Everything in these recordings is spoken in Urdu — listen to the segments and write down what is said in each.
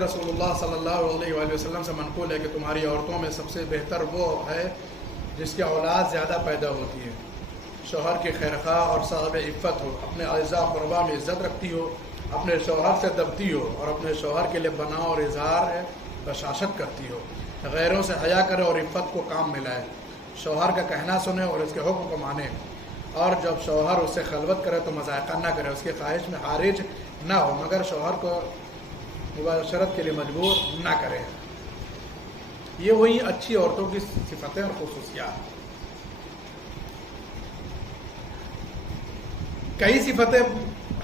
رسول اللہ صلی اللہ علیہ وآلہ وسلم سے منقول ہے کہ تمہاری عورتوں میں سب سے بہتر وہ ہے جس کی اولاد زیادہ پیدا ہوتی ہے، شوہر کی خیرخواہ اور صاحب عفت ہو، اپنے اعزاء قربا میں عزت رکھتی ہو، اپنے شوہر سے دبتی ہو اور اپنے شوہر کے لیے بنا اور اظہار بشاشت کرتی ہو، غیروں سے حیا کرے اور عفت کو کام ملائے، شوہر کا کہنا سنے اور اس کے حکم کو مانے، اور جب شوہر اس سے خلوت کرے تو مذائقہ نہ کرے، اس کی خواہش میں حارج نہ ہو مگر شوہر کو مباشرت کے لیے مجبور نہ کرے۔ یہ وہی اچھی عورتوں کی صفتیں اور خصوصیات۔ کئی صفتیں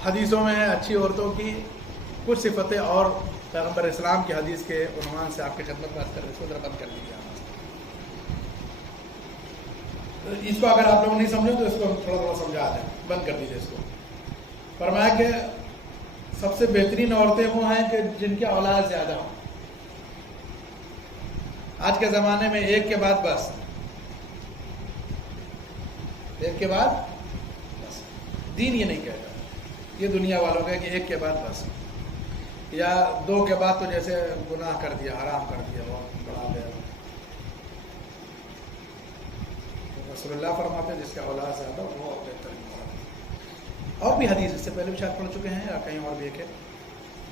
حدیثوں میں ہیں اچھی عورتوں کی، کچھ صفتیں اور پیغمبر اسلام کی حدیث کے عنوان سے آپ کی خدمت میں عرض کر رہے ہیں، اس کو ذرا بند کر لیجیے۔ اس کو اگر آپ لوگ نہیں سمجھیں تو اس کو تھوڑا تھوڑا سمجھا دیں، بند کر دیجیے اس کو۔ فرمایا کہ سب سے بہترین عورتیں وہ ہیں کہ جن کی اولاد زیادہ ہوں۔ آج کے زمانے میں ایک کے بعد بس، ایک کے بعد بس، دین یہ نہیں کہتا، یہ دنیا والوں کا ہے کہ ایک کے بعد بس، یا دو کے بعد تو جیسے گناہ کر دیا، حرام کر دیا، بہت بڑا لے۔ رسول اللہ فرماتے ہیں جس کا اولاد زیادہ وہ بہترین عورت۔ اور بھی حدیث اس سے پہلے بھی شاید پڑھ چکے ہیں یا کہیں اور بھی ایک ہے،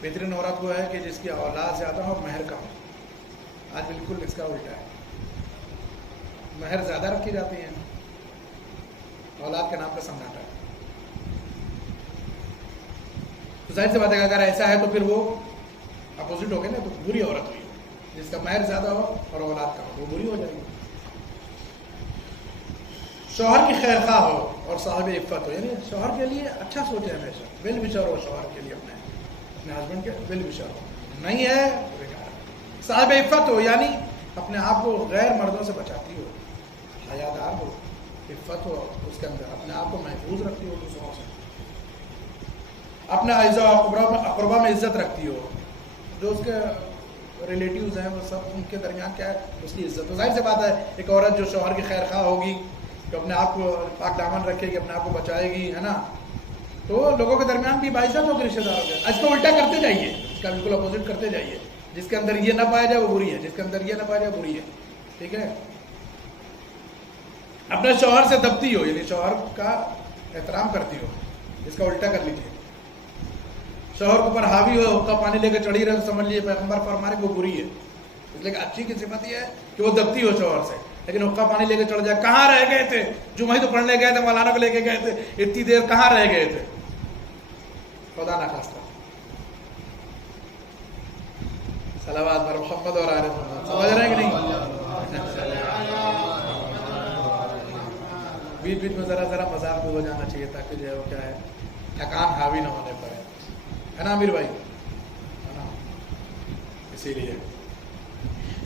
بہترین عورت وہ ہے کہ جس کی اولاد زیادہ ہو اور مہر کم ہو۔ آج بالکل اس کا الٹا ہے، مہر زیادہ رکھی جاتی ہیں، اولاد کے نام پہ سناٹا ہے۔ تو ظاہر سی بات ہے کہ اگر ایسا ہے تو پھر وہ اپوزٹ ہو گئے نا، تو بری عورت ہوئی، جس کا مہر زیادہ ہو اور اولاد کم ہو وہ بری ہو جائے گی۔ شوہر کی خیر خواہ ہو اور صاحب عفت ہو، یعنی شوہر کے لیے اچھا سوچے، ہمیشہ ویل وشر ہو شوہر کے لیے، اپنے ہسبینڈ کے ویل وشر ہو، نہیں ہے بیکار۔ صاحب عفت ہو یعنی اپنے آپ کو غیر مردوں سے بچاتی ہو، حیادار ہو، عفت ہو اس کے اندر، اپنے آپ کو محفوظ رکھتی ہو دوسروں سے، اپنے اعزاء اقربا میں عزت رکھتی ہو، جو اس کے ریلیٹیوز ہیں وہ سب ان کے درمیان کیا ہے اس کی عزت۔ تو ظاہر سی بات ہے ایک عورت جو شوہر کی خیر خواہ ہوگی، جو اپنے آپ کو پاک دامن رکھے گی، اپنے آپ کو بچائے گی، ہے نا، تو لوگوں کے درمیان بھی باعزت ہوگی، رشتے داروں کے۔ اس کو الٹا کرتے جائیے، اس کا بالکل اپوزٹ کرتے جائیے، جس کے اندر یہ نہ پایا جائے وہ بری ہے، جس کے اندر یہ نہ پایا جائے بری ہے، ٹھیک ہے۔ اپنے شوہر سے دبتی ہو یعنی شوہر کا احترام کرتی ہو، اس کا الٹا کر لیجیے۔ شوہر کے اوپر حاوی ہو، حقہ پانی لے کے چڑھی رہے تو سمجھ لیجیے پیغمبر فرما رہے وہ بری ہے۔ اس لیے کہ اچھی کی صفت یہ ہے کہ وہ دبتی ہو شوہر سے، لیکن حقہ پانی لے کے چڑھ جائے، کہاں رہ گئے تھے، جمعہ تو پڑھنے گئے تھے، مولانا کو لے کے گئے تھے، اتنی دیر کہاں رہ گئے تھے، خدا نخواستہ۔ صلوات بر محمد اور آل محمد، سمجھ رہے ہیں کہ نہیں؟ بیچ بیچ میں ذرا مذاق بھی ہو جانا چاہیے تاکہ جو ہے وہ کیا ہے تھکان حاوی نہ ہونے پڑے، ہے نا امیر بھائی، ہے نا۔ اسی لیے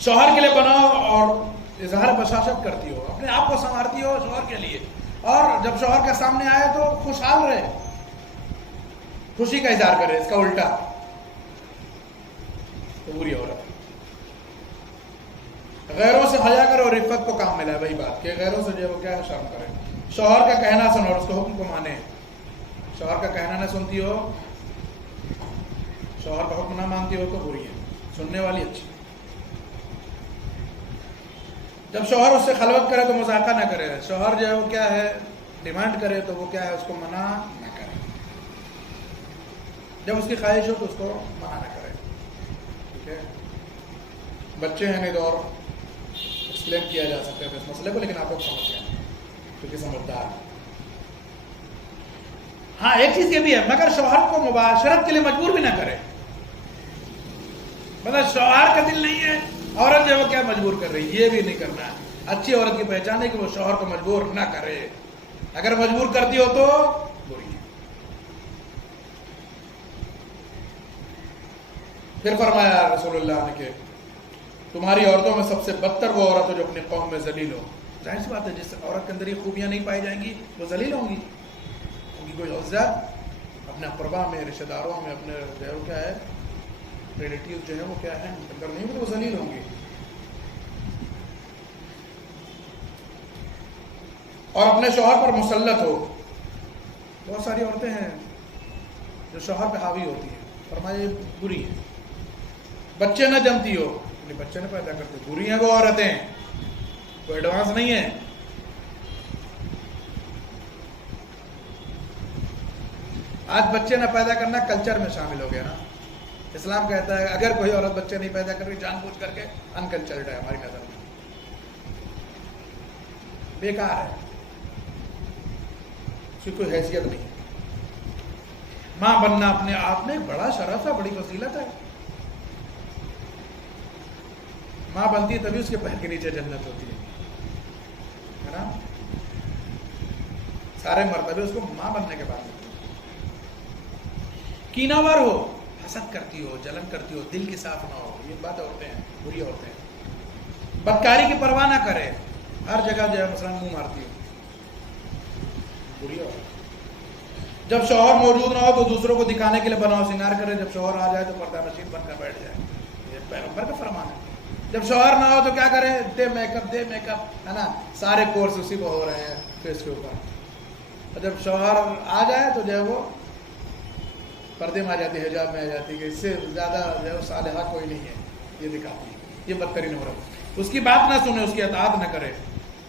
شوہر کے لیے بناؤ اور اظہار بشاشت کرتی ہو، اپنے آپ کو سنوارتی ہو شوہر کے لیے، اور جب شوہر کے سامنے آئے تو خوشحال رہے، خوشی کا اظہار کرے، اس کا الٹا تو بری عورت۔ غیروں سے حیا کرے اور عفت کو کام ملائے، وہی بات کہ غیروں سے جو ہے وہ کیا ہے شرم کرے، شوہر کا کہنا سنو اور اس کے حکم کو مانے۔ شوہر کا کہنا نہ سنتی ہو، شوہر کا حکم نہ مانتی ہو تو بری ہے، سننے والی اچھی۔ جب شوہر اس سے خلوت کرے تو مذاکرہ نہ کرے، شوہر جو ہے وہ کیا ہے ڈیمانڈ کرے تو وہ کیا ہے اس کو منع نہ کرے، جب اس کی خواہش ہو تو اس کو منع نہ کرے، ٹھیک ہے۔ بچے ہیں نہیں تو اور ایکسپلین کیا جا سکتا ہے اس مسئلے کو، لیکن آپ لوگ سمجھ گئے کیونکہ سمجھدار ہے۔ ہاں ایک چیز یہ بھی ہے، مگر شوہر کو مباشرت کے لیے مجبور بھی نہ کرے، مطلب شوہر کا دل نہیں ہے، عورت جو ہے وہ کیا مجبور کر رہی ہے، یہ بھی نہیں کرنا ہے۔ اچھی عورت کی پہچان ہے کہ وہ شوہر کو مجبور نہ کرے، اگر مجبور کرتی ہو تو بری ہے۔ پھر فرمایا رسول اللہ نے کہ تمہاری عورتوں میں سب سے بدتر وہ عورت ہو جو اپنی قوم میں ذلیل ہو۔ ظاہر سی بات ہے جس عورت کے اندر یہ خوبیاں نہیں پائی جائیں گی وہ ذلیل ہوں گی، ان کی کوئی عزت اپنے اقربا میں، رشتہ داروں میں، اپنے جو ہے وہ کیا ہے ریلیٹیو جو ہے وہ کیا ہے اندر نہیں ہوگی، وہ ذلیل ہوں گی۔ اور اپنے شوہر پر مسلط ہو، بہت ساری عورتیں ہیں جو شوہر پہ حاوی ہوتی ہیں، فرمایا یہ بری ہے، بچے نہ جمتی ہو، بچے نہ پیدا کرتے، بری ہیں وہ عورتیں، وہ ایڈوانس نہیں ہے. آج بچے نہ پیدا کرنا کلچر میں شامل ہو گیا نا. اسلام کہتا ہے اگر کوئی عورت بچے نہیں پیدا کر رہی جان بوجھ کر کے انکلچرڈ ہے ہماری نظر میں، بیکار ہے، اس کی کوئی حیثیت نہیں. ماں بننا اپنے آپ میں بڑا شرف ہے، بڑی فضیلت ہے. ماں بنتی ہے تبھی اس کے پیر کے نیچے جنت ہوتی ہے نا. سارے مرتبے اس کو ماں بننے کے بعد. کیناور ہو، حسد کرتی ہو، جلن کرتی ہو، دل کی صاف نہ ہو، یہ بات عورتیں ہیں، بری عورتیں ہیں. بدکاری کی پرواہ نہ کرے، ہر جگہ جو ہے مثلا منہ مارتی ہو، بری عورت. جب شوہر موجود نہ ہو تو دوسروں کو دکھانے کے لیے بناؤ سنگار کرے، جب شوہر آ جائے تو پردہ نشین بن کر بیٹھ جائے. یہ پیغمبر کا فرمان ہے. جب شوہر نہ ہو تو کیا کرے؟ دے میک اپ ہے نا، سارے کورس اسی کو ہو رہے ہیں فیس کے اوپر. اور جب شوہر آ جائے تو جو ہے وہ پردے میں آ جاتی ہے، حجاب میں آ جاتی ہے کہ اس سے زیادہ جو ہے صالحہ کوئی نہیں ہے، یہ دکھاتی ہے. یہ بدترین ہو رہا ہے. اس کی بات نہ سنے، اس کی اطاعت نہ کرے.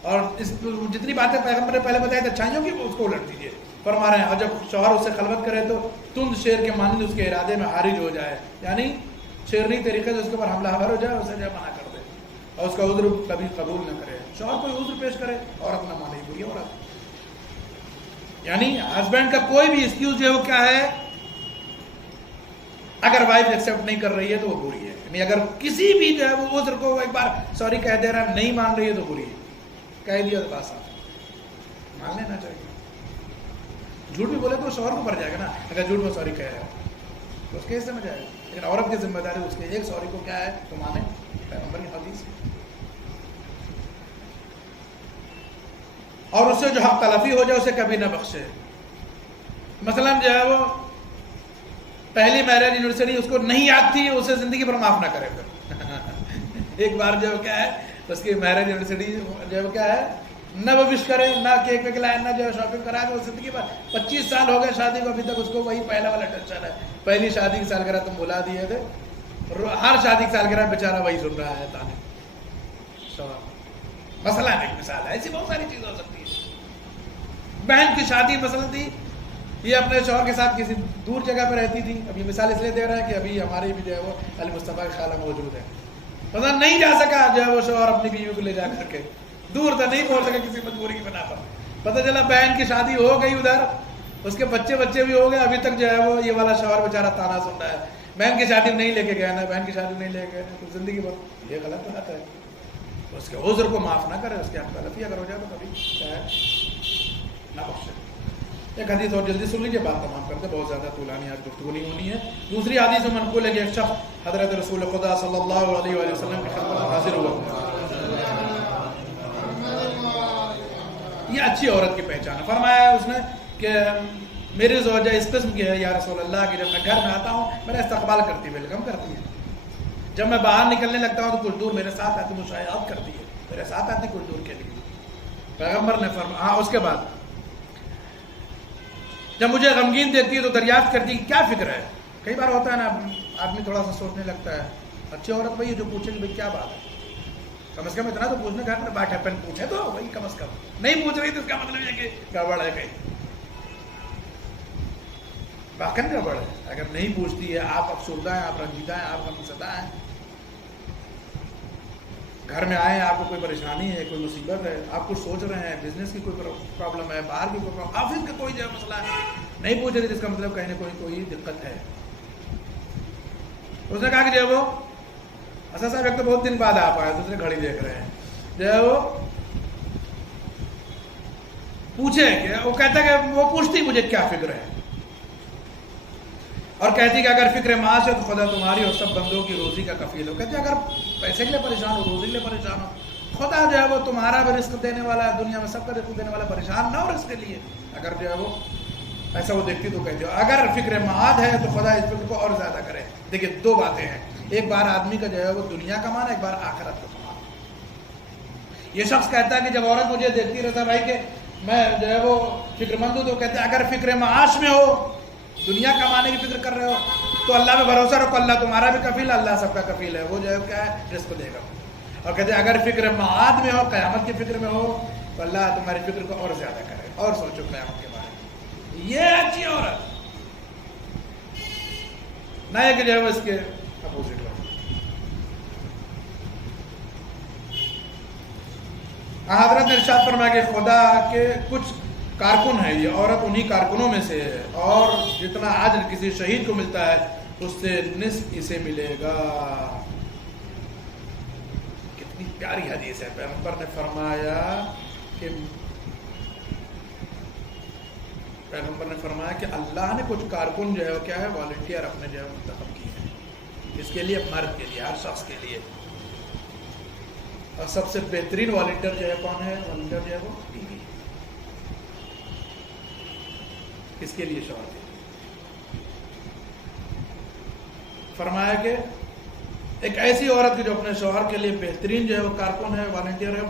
اور اس جتنی باتیں پیغمبر نے پہلے بتائی تھی اچھائیوں کی، اس کو الٹ دیجیے. فرما رہے ہیں اور جب شوہر اس سے خلوت کرے تو تند شیر کے مانند اس کے ارادے میں حارج ہو جائے، یعنی شیرنی طریقے سے اس کے اوپر حملہ آور ہو جائے، اسے جو منع کر دے اور اس کا عذر کبھی قبول نہ کرے. شوہر کوئی عذر پیش کرے، عورت نہ مانے، بری عورت. یعنی ہسبینڈ کا کوئی بھی ایکسکیوز جو ہے وہ کیا ہے، اگر وائف ایکسیپٹ نہیں کر رہی ہے تو وہ بری ہے. یعنی اگر کسی بھی جو ہے وہ عذر کو ایک بار سوری کہہ دے رہا ہے، نہیں مان رہی ہے تو بری ہے. کہہ دیا تو بات مان لینا چاہیے. جھوٹ بھی بولے تو شوہر کو پڑ جائے گا نا، اگر جھوٹ میں سوری کہہ رہا ہے تو اس کے حصے میں جائے گا. لیکن عورت کی ذمہ داری اس کے ایک سوری کو کیا ہے تو مانے، پیغمبر کی حدیث. اور اس سے جو حق تلفی ہو جائے اسے کبھی نہ بخشے. مثلا جو ہے وہ پہلی میرج یونیورسٹی اس کو نہیں یاد تھی، اسے زندگی پر معاف نہ کرے. پھر ایک بار جو کیا ہے اس کی میرج یونیورسٹی جو ہے کیا ہے، نہ وہ وش کرے، نہ کیک ویک لائے، نہ جو ہے شاپنگ کرائے، تو زندگی پر 25 سال ہو گئے شادی کو، ابھی تک اس کو وہی پہلا والا ٹینشن ہے. پہلی شادی کی سالگرہ تم بلا دیے تھے، ہر شادی کی سالگرہ بیچارہ وہی سن رہا ہے تانے. مسئلہ ایک مثال ہے، ایسی بہت ساری چیزیں ہو سکتی ہیں. بہن کی شادی مثلا تھی، یہ اپنے شوہر کے ساتھ کسی دور جگہ پہ رہتی تھی. اب یہ مثال اس لیے دے رہا ہے کہ ابھی ہماری بھی جو ہے وہ المصطفیٰ کی خالہ موجود ہے. پتہ نہیں جا سکا جو ہے وہ شوہر اپنی بیوی کو لے جا کر کے، دور تک نہیں پہنچ سکے کسی مجبوری کی بنا پر. پتہ چلا بہن کی شادی ہو گئی، ادھر اس کے بچے بھی ہو گئے، ابھی تک جو ہے وہ یہ والا شوہر بیچارہ تانا سن رہا ہے، بہن کی شادی نہیں لے کے گیا نا، بہن کی شادی نہیں لے کے گئے نا. تو زندگی بھر یہ غلط بات ہے. اس کے عذر کو معاف نہ کرے، اس کے حق تلفی اگر ہو جائے تو کبھی نہ بخشے. ایک حدیث اور جلدی سن لیجیے، بات تمام کرتے، بہت زیادہ طولانی آج گفتگو نہیں ہونی ہے. دوسری حدیث میں منقول ہے کہ ایک شخص حضرت رسول خدا صلی اللہ علیہ وآلہ وسلم کی خدمت میں حاضر ہوا. یہ اچھی عورت کی پہچان ہے. فرمایا اس نے کہ میری زوجہ اس قسم کی ہے یا رسول اللہ کہ جب میں گھر میں آتا ہوں میرا استقبال کرتی ہے، ویلکم کرتی ہے. جب میں باہر نکلنے لگتا ہوں تو کچھ دور میرے ساتھ آتی، مشاہدات کرتی ہے، میرے ساتھ آتی کچھ دور کے لیے. پیغمبر نے فرمایا اس کے بعد جب مجھے غمگین دیکھتی ہے تو دریافت کرتی ہے کہ کیا فکر ہے. کئی بار ہوتا ہے نا آدمی تھوڑا سا سوچنے لگتا ہے. اچھی عورت بھائی جو پوچھے کہ بھائی کیا بات ہے، کم از کم اتنا تو پوچھنے کا ہے، بات ہے پوچھے تو بھائی کم از کم. نہیں پوچھ رہی تو اس کا مطلب یہ کہ گڑبڑ ہے، کہیں واقعی گڑبڑ ہے. اگر نہیں پوچھتی ہے، آپ افسردہ ہیں، آپ رنجیدہ ہیں، آپ غمزدہ ہیں، گھر میں آئے آپ کو کوئی پریشانی ہے، کوئی مصیبت ہے، آپ کچھ سوچ رہے ہیں، بزنس کی کوئی پرابلم ہے، باہر کی کوئی پرابلم، آفس کا کوئی جو ہے مسئلہ ہے، نہیں پوچھ رہی جس کا مطلب کہیں نہ کوئی دقت ہے. اس نے کہا کہ جو ہے وہ اسد صاحب ایک تو بہت دن بعد آپ آئے، دوسرے گھڑی دیکھ رہے ہیں، جو ہے وہ پوچھے کہ وہ کہتا ہے کہ وہ پوچھتی مجھے کیا فکر ہے، اور کہتی کہ اگر فکر معاش ہے تو خدا تمہاری اور سب بندوں کی روزی کا کفیل ہو. کہتے اگر پیسے کے لیے پریشان ہو، روزی کے لیے پریشان ہو، خدا جو ہے وہ تمہارا بھی رزق دینے والا ہے، دنیا میں سب کا رزق دینے والا، پریشان نہ ہو رزق کے لیے. اگر جو ہے وہ ایسا وہ دیکھتی تو کہتی ہو اگر فکر معاد ہے تو خدا اس فکر کو اور زیادہ کرے. دیکھیے دو باتیں ہیں، ایک بار آدمی کا جو ہے وہ دنیا کا مان ہے، ایک بار آخرت کا مان. یہ شخص کہتا ہے کہ جب عورت مجھے دیکھتی رہتا بھائی کہ میں جو ہے وہ فکر مند ہوں، تو کہتے ہیں اگر فکر معاش میں ہو، دنیا کمانے کی فکر کر رہے ہو تو اللہ پہ بھروسہ رکھو، اللہ تمہارا بھی کفیل ہے، اللہ سب کا کفیل ہے، وہ جو ہے کیا ہے رزق دے گا. اور کہتے ہیں اگر فکر معاد میں ہو، قیامت کی فکر میں ہو، تو اللہ تمہاری فکر کو اور زیادہ کرے، اور سوچو قیامت کے بارے میں. یہ اچھی عورت نہ ہے کہ جو ہے وہ اس کے اپوزٹ ہو. حضرت نے ارشاد فرمایا کہ خدا کے کچھ کارکن ہے، یہ عورت انہی کارکنوں میں سے ہے، اور جتنا عدل کسی شہید کو ملتا ہے اس سے نصف اسے ملے گا. کتنی پیاری حدیث ہے. پیغمبر نے فرمایا کہ اللہ نے کچھ کارکن جو ہے وہ کیا ہے والنٹیئر اپنے جو ہے منتخب کیے ہیں، اس کے لیے مرد کے لیے، ہر شخص کے لیے. اور سب سے بہترین والنٹیئر جو ہے کون ہے؟ والنٹیئر جو ہے وہ بیوی. کس کے لیے؟ شوہر کے لیے. فرمایا کہ ایک ایسی عورت کی جو اپنے شوہر کے لیے بہترین جو ہے وہ کارکن ہے، والنٹیئر ہے،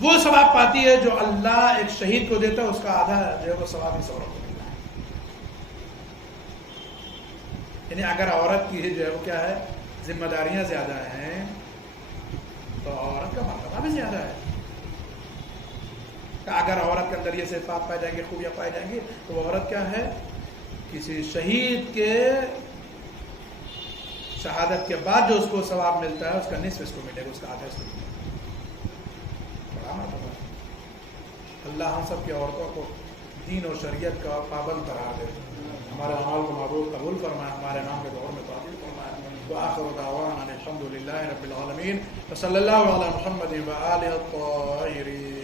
وہ ثواب پاتی ہے جو اللہ ایک شہید کو دیتا ہے، اس کا آدھا جو ہے وہ ثواب اس عورت کو ملتا ہے. یعنی اگر عورت کی جو ہے وہ کیا ہے ذمہ داریاں زیادہ ہیں تو عورت کا مرتبہ بھی زیادہ ہے. اگر عورت کے اندر یہ صفات پائے جائیں گے، خوبیاں پائی جائیں گی، تو وہ عورت کیا ہے کسی شہید کے شہادت کے بعد جو اس کو ثواب ملتا ہے اس کا نصف اس کو ملے گا، اس کا آدھا اس کو ملے گا. بڑا مرتبہ. اللہ ہم سب کی عورتوں کو دین اور شریعت کا پابند قرار دے، ہمارے اعمال کو معروف قبول فرمائے، ہمارے نام کے دور میں تعطیل فرمائے. وآخر دعوانا الحمد للہ رب العالمین، وصلی اللہ علی محمد وآلہ الطاہرین.